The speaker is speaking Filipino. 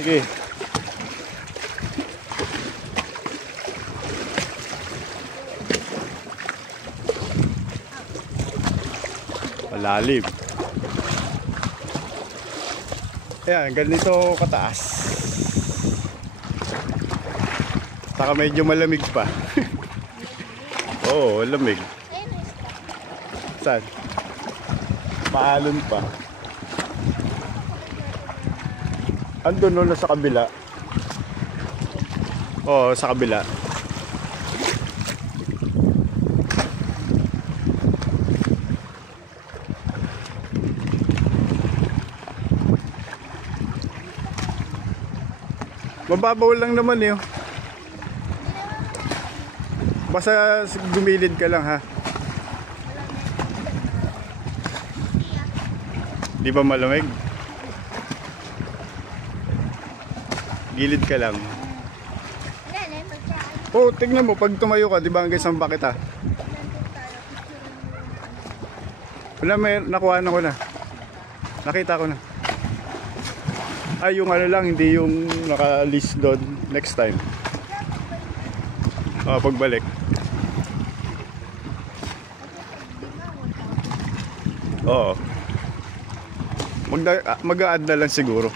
Sige. Malalim. Ayan, ganito kataas. Saka medyo malamig pa. Oo, lamig. Saan? Paalon pa. Andun no, sa kabila. Oo, sa kabila. Mababaw lang naman eh. Basta gumilid ka lang ha. Di ba malamig? Gilid ka lang. Oh, tignan mo pag tumayo ka, di ba hanggang samba kita? Wala, may nakuha na ko na. Nakita ko na. Ay, yung ano lang, hindi yung naka-list doon. Next time. Pagbalik. Oo. Mag-a-add na lang siguro.